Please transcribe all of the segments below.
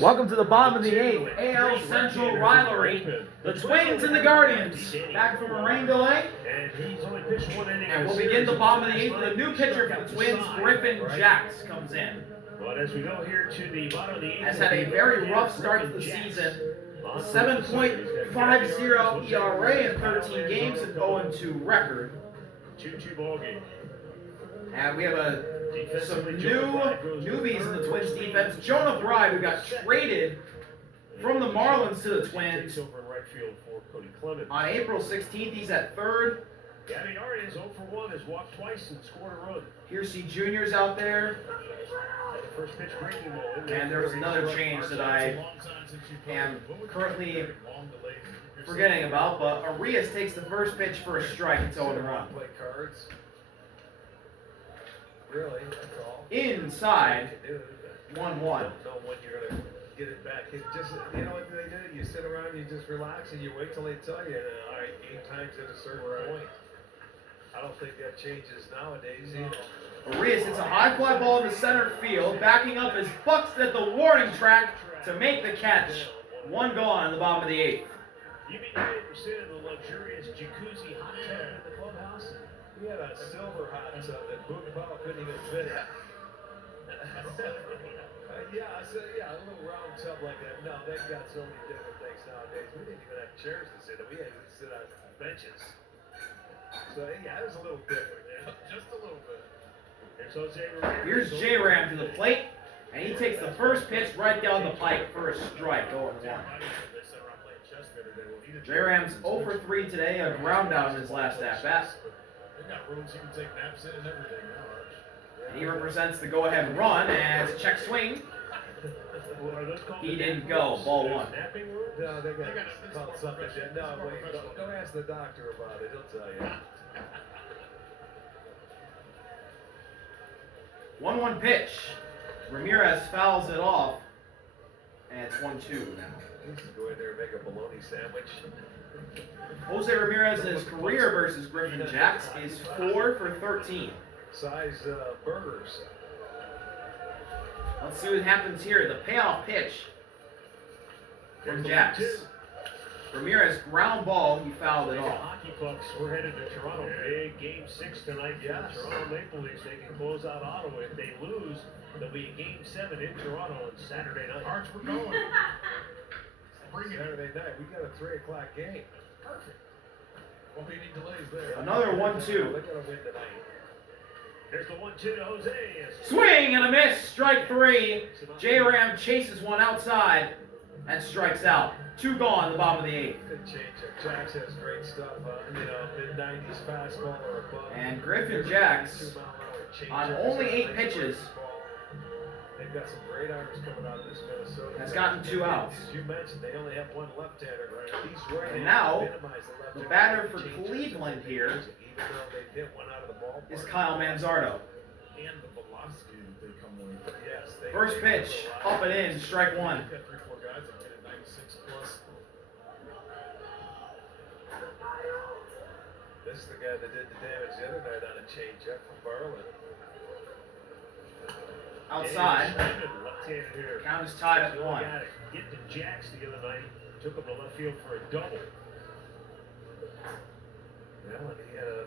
Welcome to the bottom of the 8th AL Central rivalry. The Twins and the Guardians back from a rain delay. And we'll begin the bottom of the 8th with a new pitcher for the Twins. Griffin Jacks comes in. But as we go here to the bottom of the 8th, has had a very rough start to the season. 7.50 ERA in 13 games and 0-2 record. 2-2 ball game. And we have some newbies in the Twins defense. Jonah Bride, who got traded from the Marlins to the Twins on April 16th. He's at third. Gabby Martinez 0 for 1 has walked twice and scored a run. Piercy Jr.'s out there. First pitch breaking ball. And there's another change that I am currently forgetting about, but Arias takes the first pitch for a strike. It's 0-1. Play cards. Really, that's all. Inside, 1-1. Don't know when you're going to get it back. It just, you know what they do? You sit around, you just relax, and you wait till they tell you, all right, game time's at a certain point. I don't think that changes nowadays either. Arias hits a high fly ball into center field. Backing up is Bucks at the warning track to make the catch. One gone in the bottom of the 8th. You mean you ever sit in the luxurious jacuzzi hot tub in the clubhouse? We had a silver hot tub that Boone Powell couldn't even fit in. Yeah, I said, yeah, a little round tub like that. No, they've got so many different things nowadays. We didn't even have chairs to sit in. We had to sit on benches. So, yeah, it was a little different. Yeah, just a little bit. Here's J-Ram to the plate, and he takes the first pitch right down the pipe for a strike, 0-1. J-Ram's 0 for 3 today, a ground down in his last at-bat. And he represents the go-ahead run as a check swing. He didn't go, ball 1. No, they got called something. No, wait, don't ask the doctor about it, he'll tell you. 1-1 pitch. Ramirez fouls it off. And it's 1-2 now. He's go in there and make a bologna sandwich. Jose Ramirez's career versus Griffin Jacks is 4 for 13. Size burgers. Let's see what happens here. The payoff pitch from Jacks. Ramirez ground ball, he fouled it off. Hockey pucks, we're headed to Toronto. Big game 6 tonight for the Toronto Maple Leafs. They can close out Ottawa. If they lose, there'll be game 7 in Toronto on Saturday night. Hearts, we're going. Saturday night, we got a 3 o'clock game. Perfect. Won't be any delays there. Another 1-2. They're going to win tonight. There's the 1-2 to Jose. Swing and a miss, strike 3. J-Ram chases one outside and strikes out. 2 gone in the bottom of the 8th. Good change. Jacks has great stuff, mid-90s fastball or above. And Griffin Jacks, on only 8 pitches, they've got some great arms coming out of this Minnesota. has gotten 2 outs. As you mentioned, they only have one left-hander. And now, the batter for Cleveland here is Kyle Manzardo. And the velocity that they come with. Yes. First pitch, up and in, strike 1. This is the guy that did the damage the other night on a changeup from Barlin. Outside. Count is tied at 1. Get the Jacks the other night. Took him to left field for a double. Well, and he had a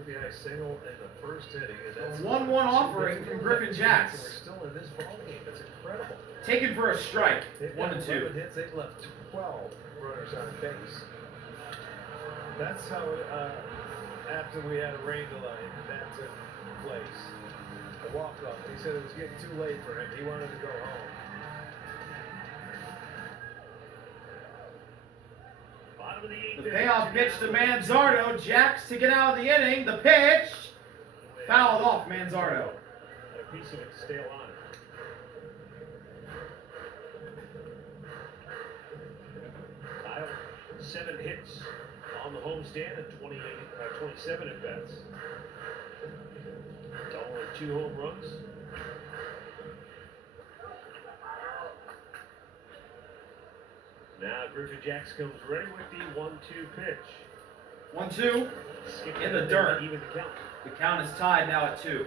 RBI single in the first inning. And that's 1-1 offering from Griffin Jacks. We're still in this ball game. That's incredible. Taken for a strike. They've 1-2. hits. They've left 12 runners on base. That's how, after we had a rain delay, that took place. The walk-off. He said it was getting too late for him. He wanted to go home. The payoff pitch to Manzardo. Jacks to get out of the inning. The pitch fouled off Manzardo. A piece of it stale on. 7 hits on the homestand and 27 at bats. Only 2 home runs. Now Griffin Jacks comes ready with the 1-2 pitch. 1-2 in the dirt. Even the count. The count is tied now at 2.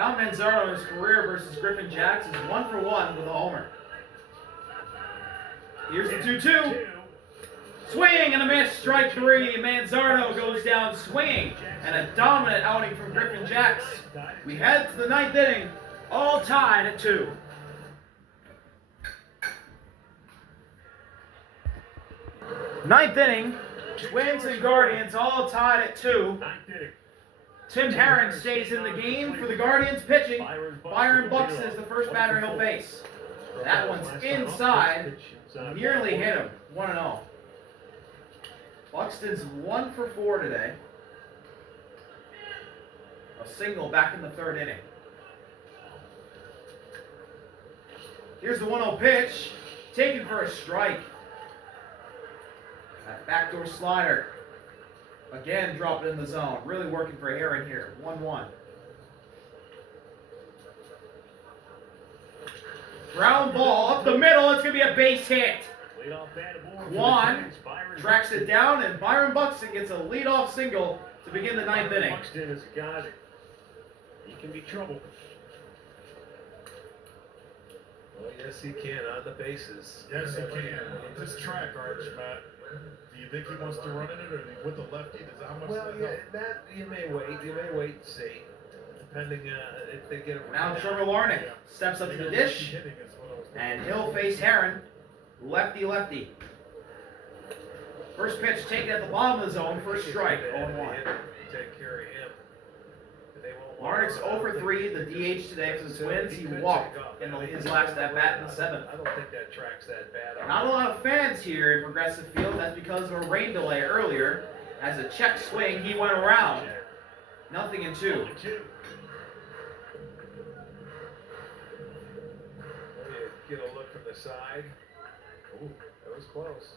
Al Manzardo in his career versus Griffin Jacks is 1-for-1 with a homer. Here's the 2-2. Swing and a miss, strike 3. Manzardo goes down swinging, and a dominant outing from Griffin Jacks. We head to the 9th inning, all tied at 2. Ninth inning, Twins and Guardians all tied at 2. Tim Herron stays in the game for the Guardians pitching. Byron Buxton is the first batter he'll face. That one's inside, nearly hit him, 1-0. Buxton's 1-for-4 today. A single back in the 3rd inning. Here's the 1-0 pitch, taken for a strike. That backdoor slider, again dropped in the zone. Really working for Herron here, 1-1. Ground ball up the middle, it's going to be a base hit. Juan tracks it down, and Byron Buxton gets a leadoff single to begin the 9th inning. Buxton is a guy that he can be trouble. Well, yes, he can on the bases. Yes, he can. This track, Arch, Matt. Do you think he wants to run in it, or with the lefty? How much? Well, yeah, that you may wait. You may wait and see, depending if they get it. Now Trevor Larnach steps up to the dish, and he'll face Herron, lefty-lefty. First pitch taken at the bottom of the zone for a strike, 0-1. Take care of him. Larnach's 0-for-3, the DH today for the Twins. He walked in his last at-bat in the 7th. I don't think that track's that bad. Not a lot of fans here in Progressive Field. That's because of a rain delay earlier. As a check swing, he went around. Nothing in 2. Get a look from the side. Ooh, that was close.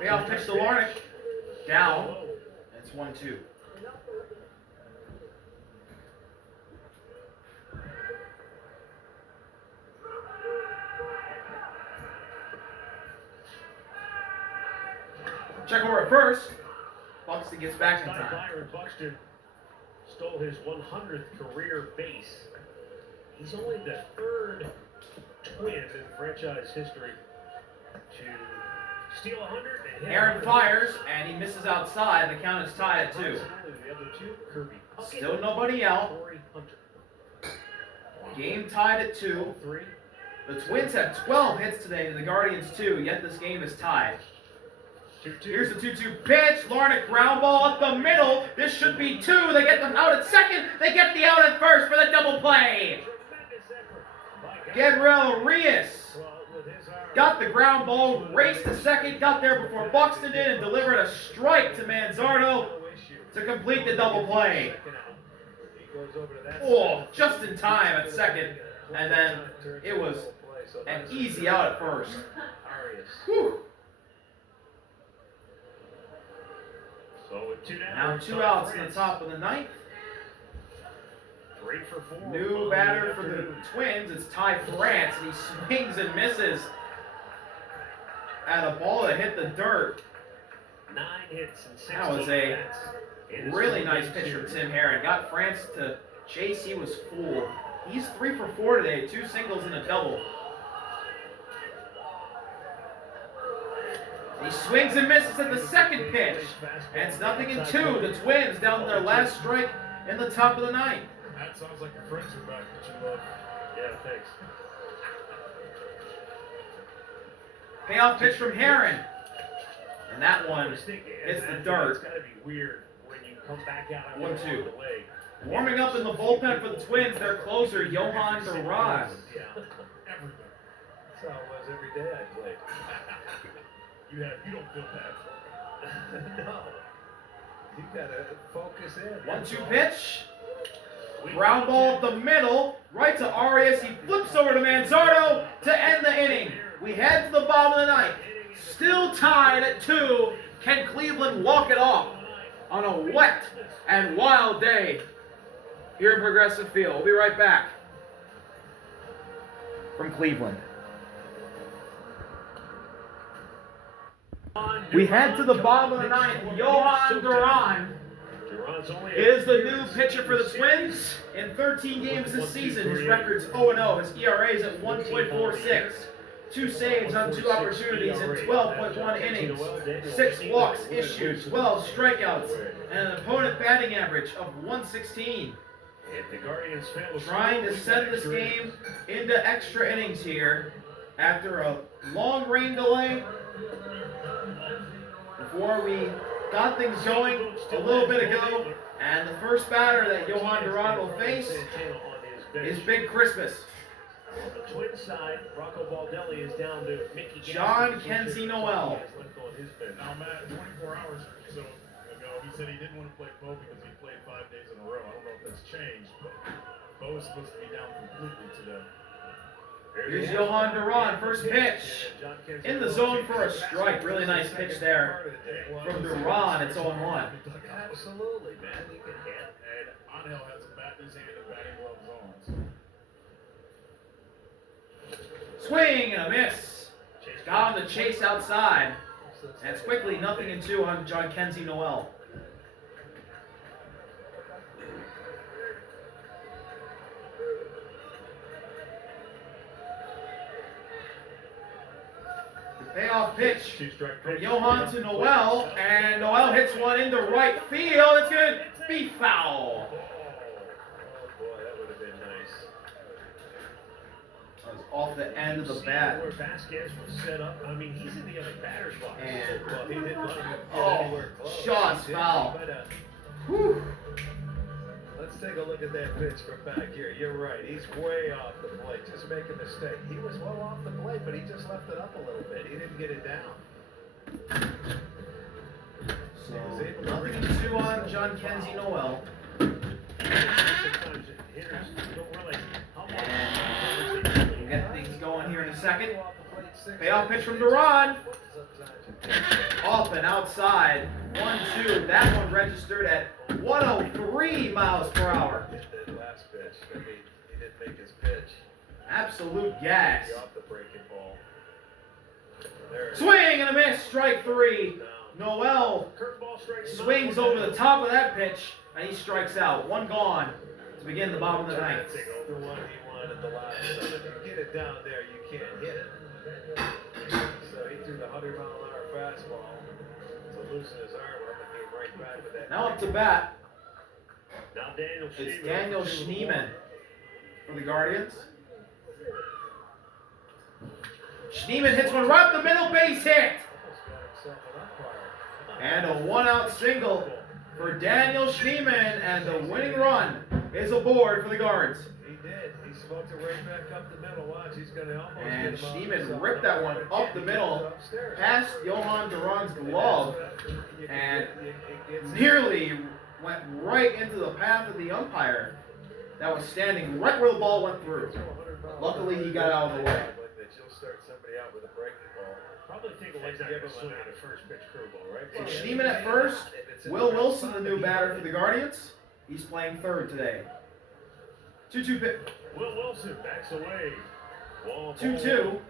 Payoff pitch to Larnach. Down. It's 1-2. Check over at first. Buxton gets back in time. Byron Buxton stole his 100th career base. He's only the 3rd Twin in franchise history to steal 100 and hit Herron 100. fires, and he misses outside. The count is tied at 2. The other 2, Kirby Puckett, Still nobody out. Corey Hunter. Game tied at 2. 3. The Twins have 12 hits today to the Guardians 2, yet this game is tied. 2-2. Here's the 2-2 pitch. Larnach ground ball up the middle. This should be 2. They get them out at second. They get the out at first for the double play. Gabriel Reyes got the ground ball, raced to second, got there before Buxton did, and delivered a strike to Manzardo to complete the double play. Oh, just in time at second, and then it was an easy out at first. Whew. So with 2 down, Now 2 outs in the top of the 9th. 3 for 4. New batter for the Twins, it's Ty France, and he swings and misses at a ball that hit the dirt. 9 hits and 6 That was a really nice pitch from Tim Herron. Got France to chase, he was fooled. He's 3 for 4 today, 2 singles and a double. He swings and misses at the second pitch. And it's 0-2. The Twins down to their last strike in the top of the 9th. That sounds like your friends are back that you love. Yeah, thanks. Payoff pitch from Herron. And that one hits the It's dirt. got to be weird when you come back out on 1-2. the leg. Warming up in the bullpen for the Twins, their closer, Johan Duran. Yeah. Everything. That's how it was every day I played. You don't feel bad. No. You gotta focus in. 1-2 pitch. Ground ball up the middle, right to Arias. He flips over to Manzardo to end the inning. We head to the bottom of the 9th. Still tied at 2. Can Cleveland walk it off on a wet and wild day here in Progressive Field? We'll be right back from Cleveland. We head to the bottom of the 9th. Johan Duran Toronto's only is the new pitcher for the Twins. In 13 games this season, his record's 0-0. His ERA is at 1.46. 2 saves on 2 opportunities in 12.1 innings. 6 walks issued, 12 strikeouts, and an opponent batting average of 116. Trying to send this game into extra innings here after a long rain delay. Before we got things going a little bit ago, and the first batter that Johan Duran will face is Big Christmas. On the Twins side, Rocco Baldelli is down to Mickey John Kenzie Noel. Now, Matt, 24 hours or so ago, he said he didn't want to play Bo because he played 5 days in a row. I don't know if that's changed, but Bo is supposed to be down completely today. Here's Johan Duran, first pitch. In the zone for a strike. Really nice pitch there from Duran. It's 0-1. Absolutely, man. He can hit. And Angel has a bat in his hand and batting gloves on. Swing and a miss. Got on the chase outside. And it's quickly 0-2 on John Kenzie Noel. Payoff pitch from Johan to Noel, and Noel hits one into right field. It's going to be foul. Oh boy, that would have been nice. That was off the end of the bat. Where Vasquez was set up. I mean, he's in the other batter's box. And Well, he didn't let him get oh, anywhere close. shots He did. foul. But, Whew. let's take a look at that pitch from back here. You're right. He's way off the plate. Just make a mistake. He was well off the plate, but he just left it up a little bit. He didn't get it down. So 0-2 on John Kenzie Noel. Sometimes hitters don't realize how much. And we'll get things going here in a second. Payoff pitch from Duran. Off and outside. 1-2. That one registered at 103 miles per hour. That last pitch. I mean, he didn't make his pitch. Absolute gas. Off the breaking ball. There it is. Swing and a miss. Strike 3. Noel swings over the top of that pitch, and he strikes out. 1 gone to begin the bottom of the ninth. The one he wanted the last time. If you get it down there, you can't hit it. So he threw the 100-mile-an-hour fastball to loosen his arm up and came right back with that. Now up to bat. Now Daniel It's Daniel Schneemann for the Guardians. Schneemann hits one right up the middle, base hit. Almost got himself an umpire. And a 1-out single for Daniel Schneemann, and the winning run is aboard for the Guards. He did. He smoked it right back up the middle. Watch, he's going to almost And get him Schneemann ripped that one up the middle, past Johan Duran's glove, and nearly went right into the path of the umpire that was standing right where the ball went through. Luckily, he got out of the way. You'll start somebody out with a breaking ball. Probably take a look at the swing at a first pitch curveball, right? So Schneemann at first, Will Wilson, the new batter for the Guardians. He's playing third today. 2-2 pitch. Will Wilson backs away. 2-2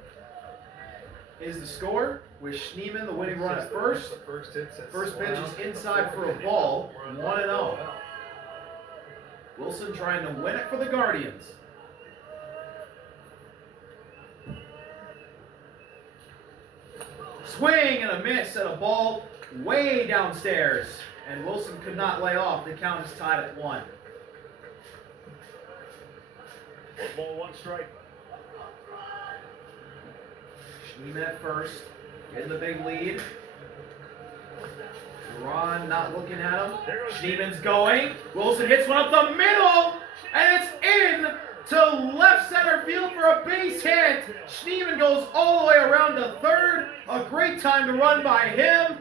is the score, with Schneemann the winning run at first. First pitch is inside for a ball, 1-0. Wilson trying to win it for the Guardians. Swing and a miss at a ball way downstairs. And Wilson could not lay off. The count is tied at 1. 1 strike. Schneemann at first, getting the big lead. Duran not looking at him. Schneemann's going. Wilson hits one up the middle, and it's in to left center field for a base hit. Schneemann goes all the way around to third. A great time to run by him.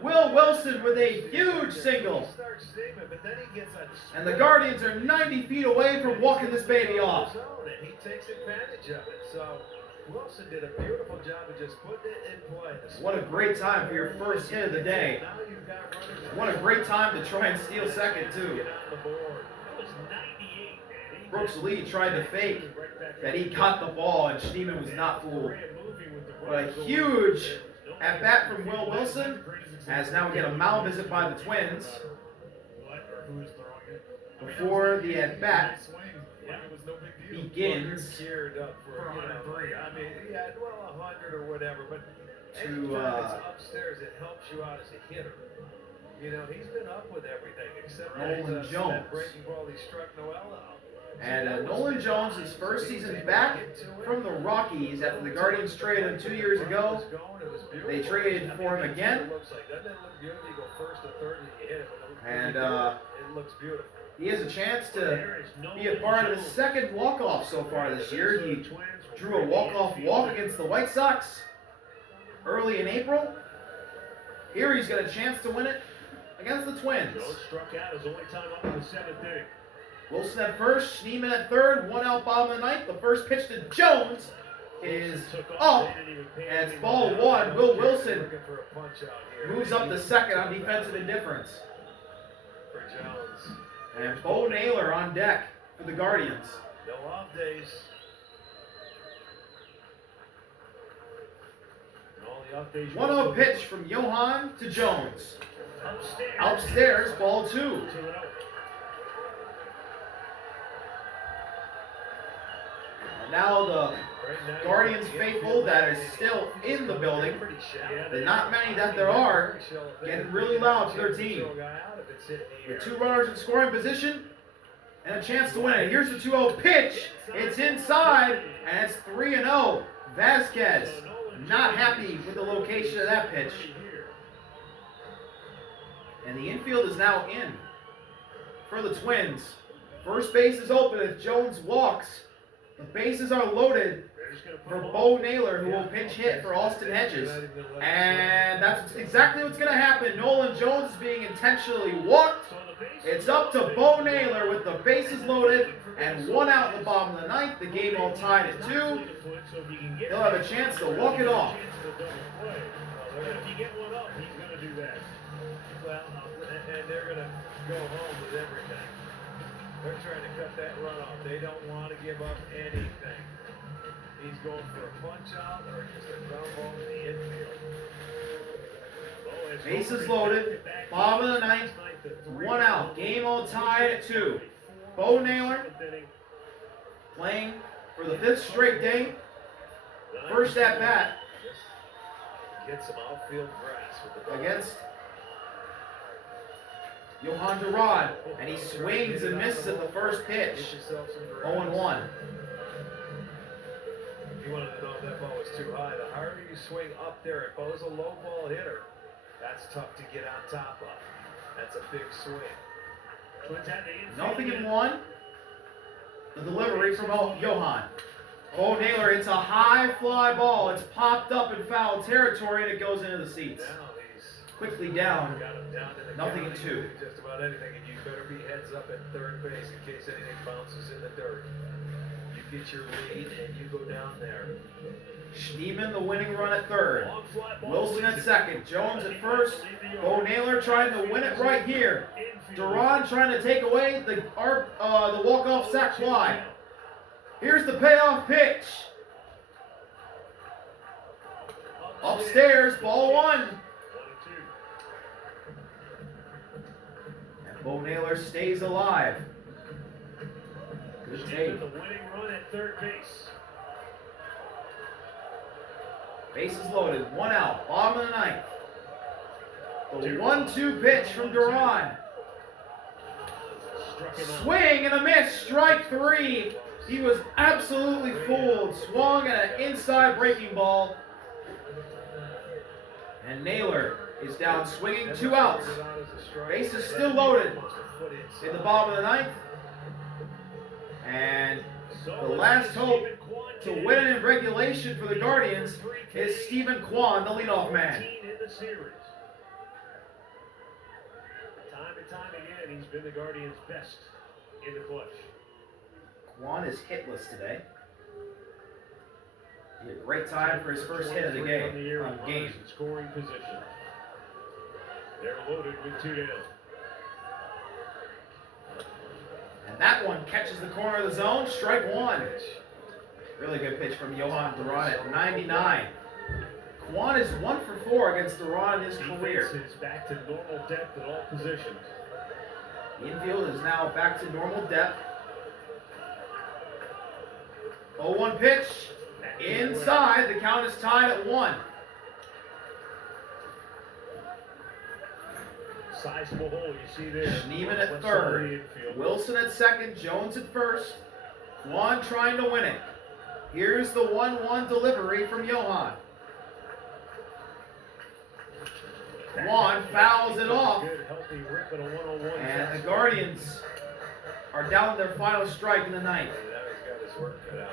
Will Wilson with a huge single. And the Guardians are 90 feet away from walking this baby off. He takes advantage of it. So Wilson did a beautiful job of just putting it in play. What a great time for your first hit of the day. What a great time to try and steal second, too. Brooks Lee tried to fake that he caught the ball, and Schneemann was not fooled. But a huge at-bat from Will Wilson, as now we get a mound visit by the Twins. who was throwing it. I mean, before it was the like at-bat swing, like it was no big deal. begins Geared up for, For 103. I mean, yeah, well, 100 or whatever, but to anytime it's upstairs, it helps you out as a hitter. You know, he's been up with everything except Nolan that, Jones. that breaking ball he struck Noel out. and Nolan Jones, his first season back from the Rockies after the Guardians traded him 2 years ago. They traded for him again, and it looks beautiful. he has a chance to be a part of his second walk-off so far this year. He drew a walk-off walk against the White Sox early in April. Here he's got a chance to win it against the Twins. Jones struck out his only time up in the 7th inning. Wilson at first, Schneemann at third, 1 out, bottom of the ninth. The first pitch to Jones is up, and it's ball 1. Will Wilson moves up to second on defensive indifference. For Jones. And Bo Naylor on deck for the Guardians. No off days. All the updates. 1-0 pitch from Johan to Jones. Upstairs. Upstairs, ball 2. 2-0. Now the Guardians faithful that is still in the building, the not many that there are, getting really loud for their team. With 2 runners in scoring position and a chance to win it. Here's the 2-0 pitch. It's inside, and it's 3-0. Vasquez not happy with the location of that pitch. And the infield is now in for the Twins. First base is open if Jones walks. The bases are loaded for Bo Naylor, who will pinch hit for Austin Hedges. And that's exactly what's going to happen. Nolan Jones is being intentionally walked. It's up to Bo Naylor with the bases loaded and 1 out in the bottom of the ninth. The game all tied at 2. He'll have a chance to walk it off. If you get one up, he's going to do that. Well, and they're going to go home with everything. They're trying to cut that run off. They don't want to give up anything. He's going for a punch out or just a ground ball in the infield. Bases loaded. Bottom of the ninth. 1 out. Game all tied at 2. Bo Naylor playing for the 5th straight day. First at bat Get some outfield grass with the ball. against Johan Durand, and he swings and misses at the first pitch. Get yourself some grass. 0-1. You wanted to know if that ball was too high. The harder you swing up there, if Bo's a low ball hitter, that's tough to get on top of. That's a big swing. 0-1. The delivery from Johan. Bo Naylor hits a high fly ball. It's popped up in foul territory, and it goes into the seats. Now he's Quickly down. got him down to the Nothing count. at 2. Just about anything, and you better be heads up at third base in case anything bounces in the dirt. You get your lead, and you go down there. Schneemann the winning run at third. Wilson at second. Jones at first. Bo Naylor trying to win it right here. Durand trying to take away the walk-off sac fly. Here's the payoff pitch. Upstairs, ball 1. And Bo Naylor stays alive. Good take. The winning run at third base. Bases loaded, 1 out, bottom of the ninth. The 1-2 pitch from Durand. Swing and a miss, strike 3. He was absolutely fooled. Swung at an inside breaking ball. And Naylor is down swinging, 2 outs. Bases still loaded in the bottom of the ninth. And the last hope to win it in regulation for the Guardians is Stephen Kwan, the leadoff man. Time and time again, he's been the Guardians' best in the clutch. Kwan is hitless today. He had a great time for his first hit of the game. Scoring position. They're loaded with 2 down. And that one catches the corner of the zone, strike 1. Really good pitch from Johan Durand at 99. Kwan is 1 for 4 against Durand in his career. Defense is back to normal depth at all positions. The infield is now back to normal depth. 0-1 pitch. Inside. The count is tied at 1. Sizable hole you see there. Schneeman at third. Wilson at second. Jones at first. Kwan trying to win it. Here's the 1-1 delivery from Johan. Kwan fouls it off. And the Guardians are down their final strike in the ninth. Now he's got his work cut out.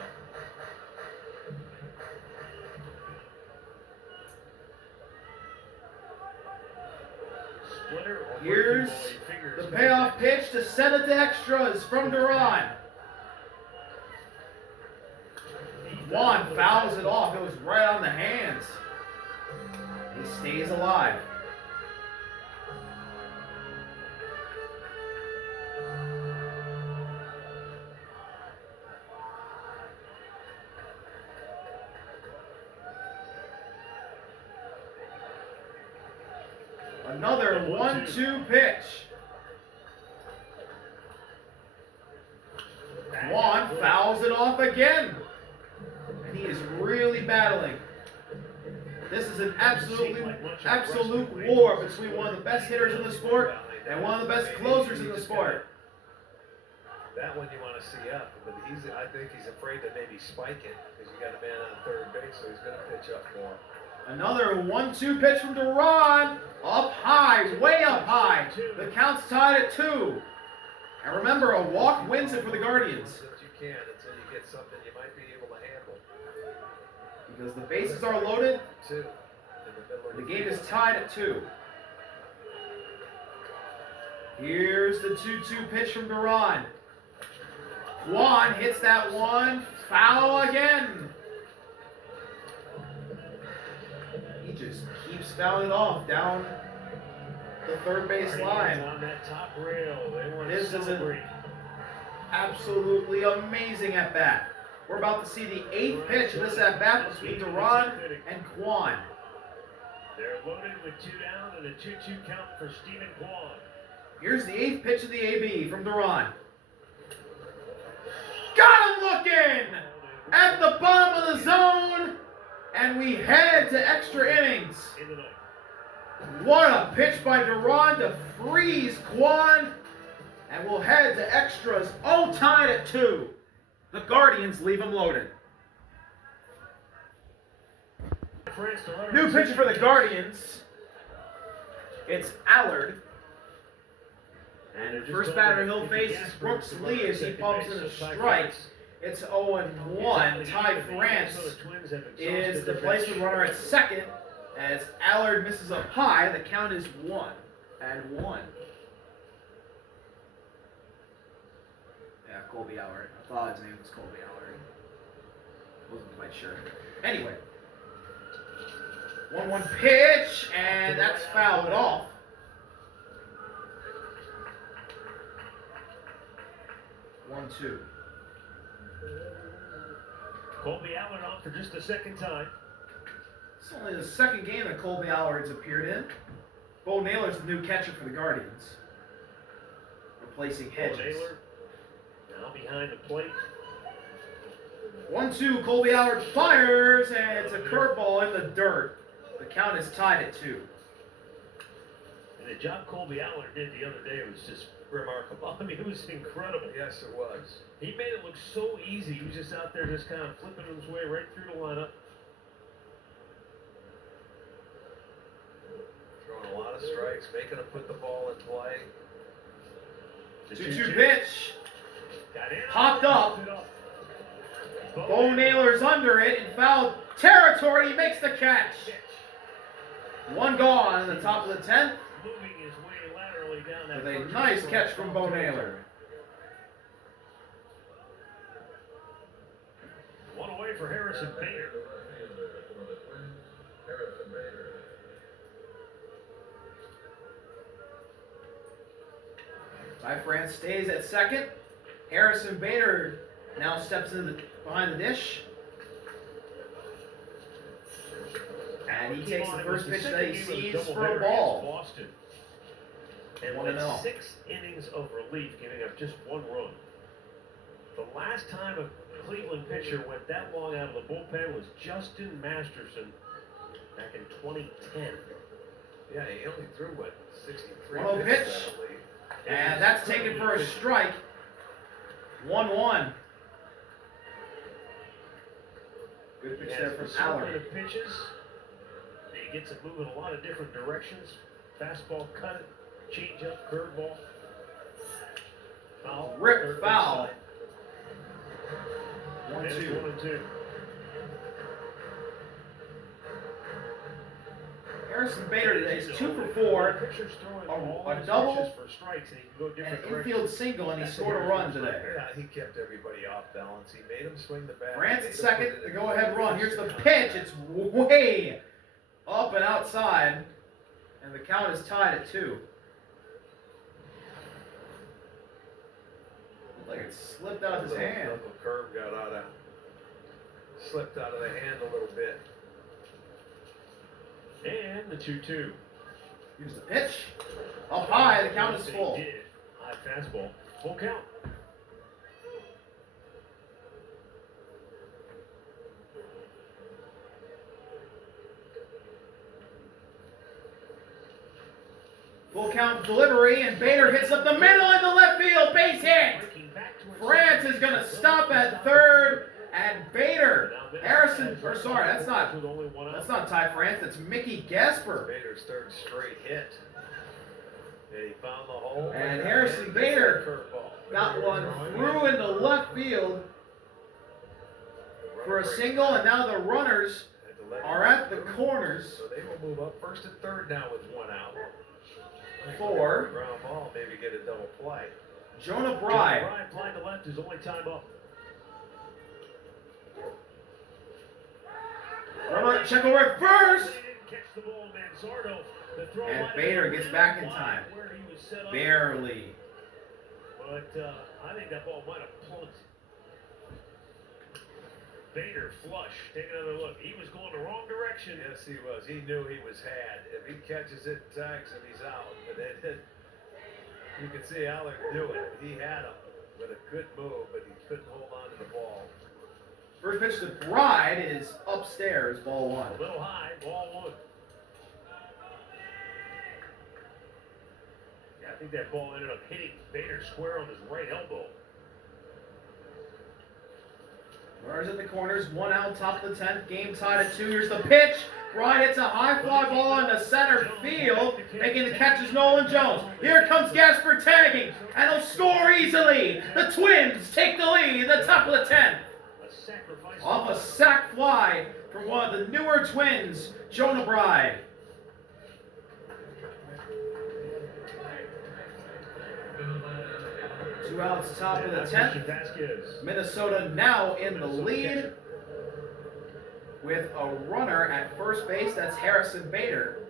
Here's the payoff pitch to send it to extras from Duran. Juan fouls it off. It was right on the hands. He stays alive. Another 1-2 pitch. Juan fouls it off again. And he is really battling. This is an absolute war between one of the best hitters in the sport and one of the best closers in the sport. That one you want to see up, but I think he's afraid to maybe spike it because you got a man on third base, so he's going to pitch up more. Another 1-2 pitch from Duran. Up high, way up high. The count's tied at 2. And remember, a walk wins it for the Guardians. That you can until you get something you might be able to handle. Because the bases are loaded, 2. the game is tied at 2. Here's the 2-2 pitch from Duran. Juan hits that one. Foul again. He just keeps fouling off down the third base line. On that top rail. This is an absolutely amazing at bat. We're about to see the 8th pitch of this at bat between Duran and Kwan. They're loaded with 2 down and a 2-2 count for Stephen Kwan. Here's the 8th pitch of the AB from Duran. Got him looking at the bottom of the zone, and we head to extra innings. What a pitch by Duran to freeze Kwan, and we'll head to extras. All tied at 2. The Guardians leave him loaded. New pitcher for the Guardians. It's Allard. And the first batter he'll face is Brooks Lee as he pumps in a strike. It's 0-1. Ty France is the placement runner at second. As Allard misses up high, the count is 1-1. Yeah, Colby Allard. I thought his name was Colby Allard. Wasn't quite sure. Anyway. 1-1 pitch, and that's fouled off. One, 2. Colby Allard on for just the second time. It's only the second game that Colby Allard's appeared in. Bo Naylor's the new catcher for the Guardians, replacing Hedges. Naylor now behind the plate. 1-2, Colby Allard fires, and it's a curveball in the dirt. The count is tied at 2. And the job Colby Allard did the other day was just remarkable. I mean, it was incredible. Yes, it was. He made it look so easy. He was just out there just kind of flipping his way right through the lineup. Throwing a lot of strikes, making him put the ball in play. 2-2 pitch. Popped up. Bo Naylor's under it in foul territory. He makes the catch. One gone in the top of the 10th. Moving his way laterally down that With a nice catch from Bo Naylor. One away for Harrison Bader. Ty France stays at second. Harrison Bader now steps in behind the dish. And he takes the first pitch that he sees for a ball. and 1-0. went 6 innings of relief, giving up just 1 run. The last time a Cleveland pitcher went that long out of the bullpen was Justin Masterson back in 2010. Yeah, he only threw, what, 63 1-0 pitches, pitch. I believe. And that's taken for a strike. 1-1. Good pitch there from Aller. Of pitches. He gets it moving a lot of different directions. Fastball, cut it, change up, curveball. Foul. Rip foul. 1-2. 1-2. Harrison Bader today is 2 for 4, a double, for strikes, and he can go and different an directions. infield single, and he scored a run today. Yeah, he kept everybody off balance. He made him swing the bat. France at second, the go-ahead run. Here's the pitch. It's way up and outside, and the count is tied at 2. Looked like it slipped out of his hand. Little curve slipped out of the hand a little bit. And the 2-2. Here's the pitch. Up high, the count is full. High fastball. Full count. Full count delivery, and Bader hits up the middle into left field. Base hit. France is going to stop at third, and Bader. Harrison, or sorry, that's not Ty France. That's Mickey Gasper. Bader's third straight hit. And he found the hole. And Harrison Bader got one through into left field for a single, and now the runners are at the corners. So they will move up first and third now with 1 out. For ground ball, maybe get a double play. Jonah Bride. Jonah Bride to left, his only time up. Runner check over at first. Catch the ball, Manzardo. The throw And line Bader gets back in time. where he was set up. Barely. But I think that ball might have plunked. Bader flush. Take another look. He was going the wrong direction. Yes, he was. He knew he was had. If he catches it, tags him, he's out. But you can see Aller do it. He had him with a good move, but he couldn't hold on to the ball. First pitch to Bride is upstairs, ball 1. A little high, ball 1. Yeah, I think that ball ended up hitting Bader square on his right elbow. Runners at the corners, 1 out, top of the 10th, game tied at 2. Here's the pitch. Bride hits a high fly ball into center field. Making the catch is Nolan Jones. Here comes Gasper tagging, and he'll score easily. The Twins take the lead at the top of the 10th. Off a sac fly from one of the newer Twins, Jonah Bride. Two outs, top of the 10th. Minnesota now in the lead with a runner at first base. That's Harrison Bader.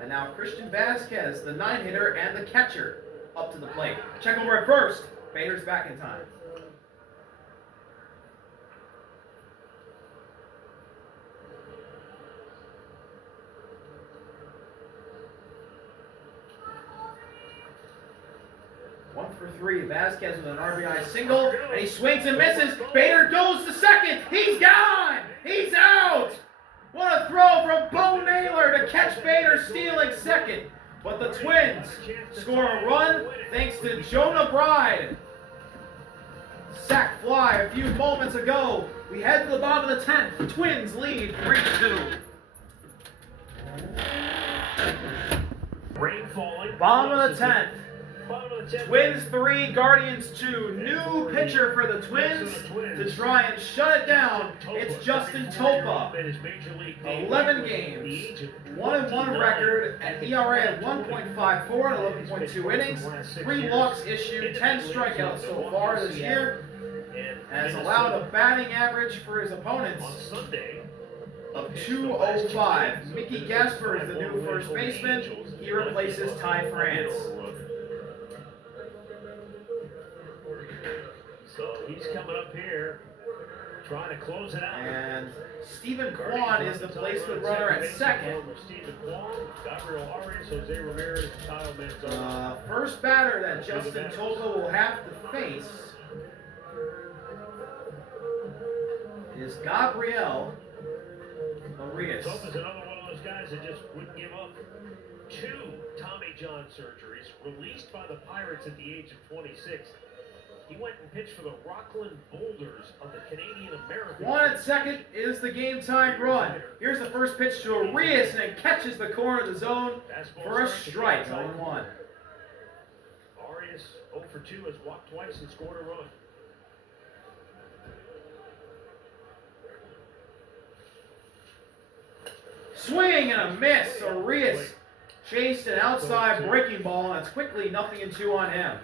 And now Christian Vasquez, the 9-hitter and the catcher, up to the plate. Check over at first. Bader's back in time. One for 3. Vasquez with an RBI single, and he swings and misses. Bader goes to second. He's gone. He's out. What a throw from Bo Naylor to catch Bader stealing second. But the Twins score a run thanks to Jonah Bride. Sac fly a few moments ago. We head to the bottom of the 10th. The Twins lead 3-2. Rain falling. Bottom of the 10th. Twins 3, Guardians 2. New pitcher for the Twins to try and shut it down. It's Justin Topa. 11 games, 1-1 record, an ERA of 1.54 and 11.2 innings, 3 walks issued, 10 strikeouts so far this year. Has allowed a batting average for his opponents of 205. Mickey Gasper is the new first baseman. He replaces Ty France. So he's coming up here Trying to close it out. And Stephen Kwan is the placement runner at second. Stephen Kwan, Gabriel Arias, Jose Ramirez, Kyle Manzardo. First batter that Justin Topa will have to face is Gabriel Arias. Topa's another one of those guys that just wouldn't give up. 2 Tommy John surgeries, released by the Pirates at the age of 26. He went and pitched for the Rockland Boulders of the Canadian American. One at second is the game time run. Here's the first pitch to Arias, and it catches the corner of the zone for a strike. 0-1. Arias 0 for 2 has walked twice and scored a run. Swing and a miss. Arias chased an outside breaking ball, and it's quickly 0-2 on him.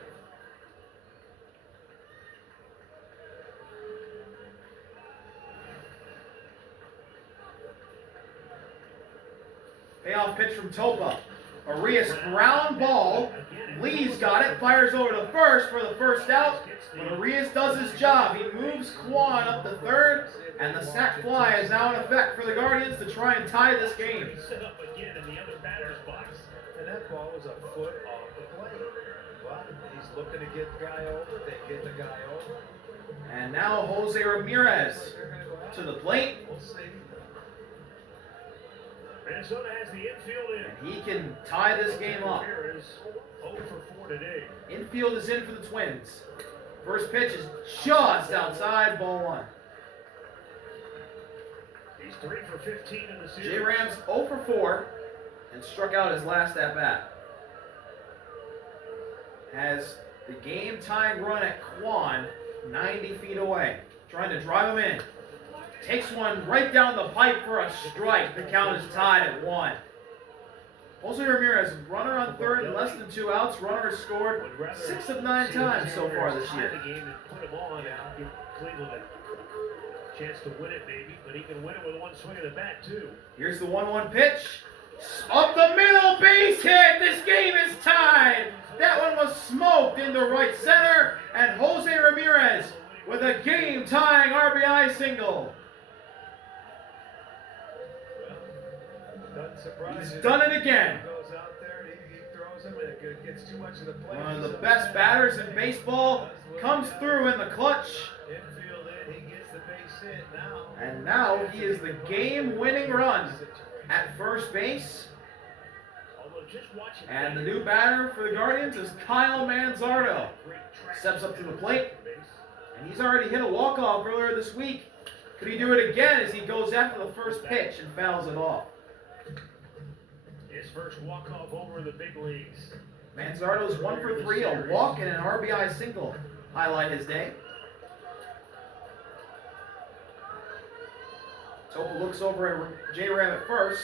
Payoff pitch from Topa. Arias ground ball. Lee's got it. Fires over to first for the first out. But Arias does his job. He moves Kwan up to third. And the sac fly is now in effect for the Guardians to try and tie this game. Set up again in the other batter's box. And that ball was a foot off the plate. But he's looking to get the guy over. They get the guy over. And now Jose Ramirez to the plate. We'll see. Minnesota has the infield in. And he can tie this game up. Ramirez 0 for 4 today. Infield is in for the Twins. First pitch is just outside, ball 1. He's 3 for 15 in the series. J-Rams 0 for 4 and struck out his last at-bat. Has the game-tying run at Kwan 90 feet away. Trying to drive him in. Takes one right down the pipe for a strike. The count is tied at 1. Jose Ramirez, runner on third and less than 2 outs. Runner has scored 6 of 9 times so far this year. The game and put him on and give Cleveland a chance to win it maybe, but he can win it with one swing of the bat too. Here's the 1-1 pitch. Up the middle, base hit. This game is tied. That one was smoked into right center, and Jose Ramirez with a game-tying RBI single. He's done it again. Goes out there, he throws him, and it gets too much of the play. One of the best batters in baseball comes through in the clutch. Infield in, he gets the base hit now. And now he is the game-winning run at first base. And the new batter for the Guardians is Kyle Manzardo. Steps up to the plate, and he's already hit a walk-off earlier this week. Could he do it again as he goes after the first pitch and fouls it off? His first walk-off over in the big leagues. Manzardo's 1 for 3, a walk and an RBI single highlight his day. Topa looks over at J-Ram at first.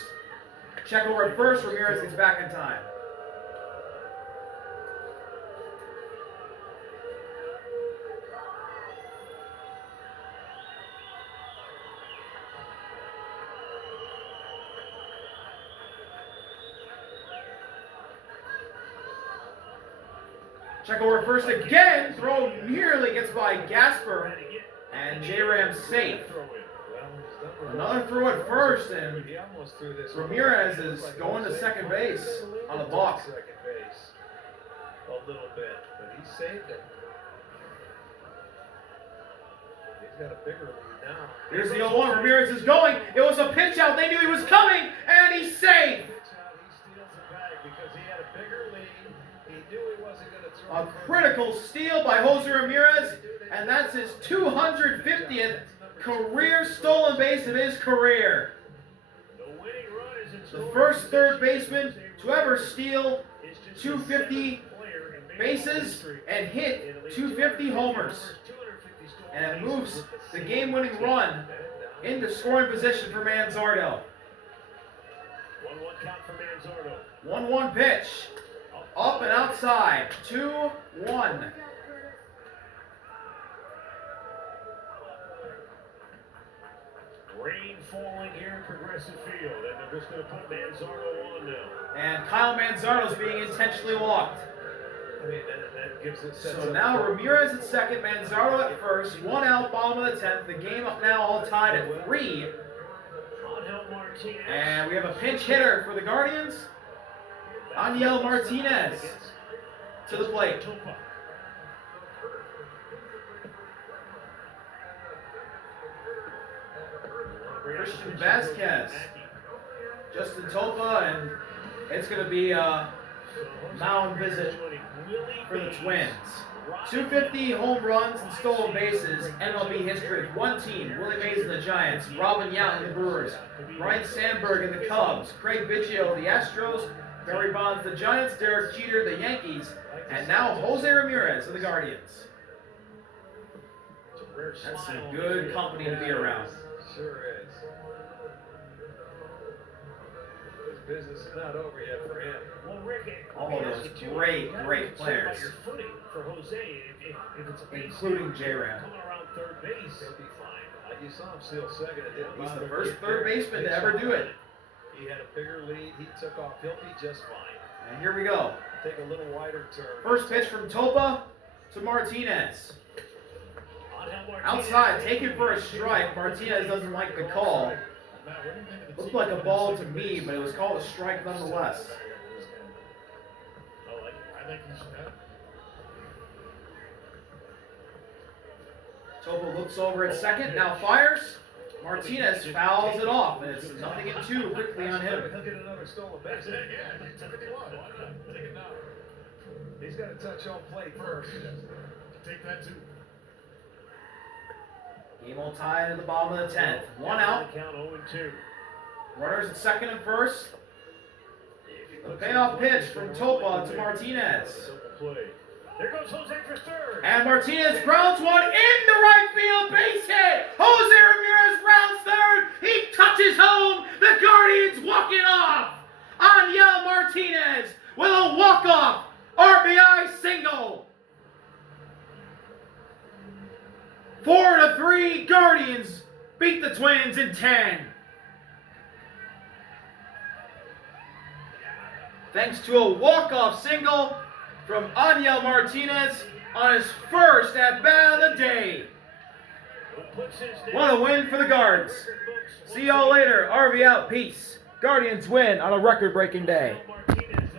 Check over at first, Ramirez gets back in time. Check over first again. Throw nearly gets by Gasper. And J-Ram's safe. Another throw at first, and Ramirez is going to second base on the balk. Second base a little bit, but he saved it. He's got a bigger lead now. Here's the 0-1. Ramirez is going. It was a pitch out. They knew he was coming, and he's safe. He steals it back because he had a bigger lead. He knew he wasn't going to throw. A critical steal by Jose Ramirez, and that's his 250th career stolen base of his career. The first third baseman to ever steal 250 bases and hit 250 homers. And it moves the game-winning run into scoring position for Manzardo. 1-1 count for Manzardo. 1-1 pitch. Up and outside. 2-1. Rain falling here in Progressive Field, and they're just going to put Manzardo on now. And Kyle Manzardo's being intentionally walked. I mean, that gives it. Sets So up now for- Ramirez at second, Manzardo at first, 1 out, bottom of the 10th. The game up now all tied at 3. Angel Martinez. And we have a pinch hitter for the Guardians. Angel Martinez to the plate. Topa. Christian Vasquez, Justin Topa, and it's going to be a mound visit for the Twins. 250 home runs and stolen bases, MLB history. One team, Willie Mays and the Giants, Robin Yount and the Brewers, Ryan Sandberg and the Cubs, Craig Biggio, the Astros, Barry Bonds, the Giants, Derek Jeter, the Yankees, and now Jose Ramirez of the Guardians. That's some good company to be around. Sure is. His business is not over yet for him. Well, Rick, All of those great players, your footing for Jose, if it's a base including J-Ram. coming around third base, He'll be fine. You saw him steal second. It didn't He's bother the him. first third baseman to ever do it. He had a bigger lead. He took off. He'll be just fine. And here we go. Take a little wider turn. First pitch from Topa to Martinez. Angel Martinez. Outside, taken for a strike. Martinez doesn't like the call. Matt, what do you think of the Looked team like a winning ball to second me, base? but it was called a strike nonetheless. I like it. I think he should have. Topa looks over at second, now fires. Martinez fouls it off, and it's 0-2 quickly on him. He'll get another stolen base. Yeah, take the club. Why not? Take it now. He's got to touch home plate first. Take that too. Game all tied at the bottom of the 10th. 1 out. Count 0-2. Runners at second and first. The payoff pitch from Topa to Martinez. Simple play. There goes Jose for third. And Martinez grounds one in the right field, base hit. Jose Ramirez rounds third. He touches home. The Guardians walk it off. Angel Martinez with a walk-off RBI single. 4-3, Guardians beat the Twins in 10. Thanks to a walk-off single from Angel Martinez on his first at-bat of the day. What a win for the Guards. See y'all later. RV out. Peace. Guardians win on a record-breaking day.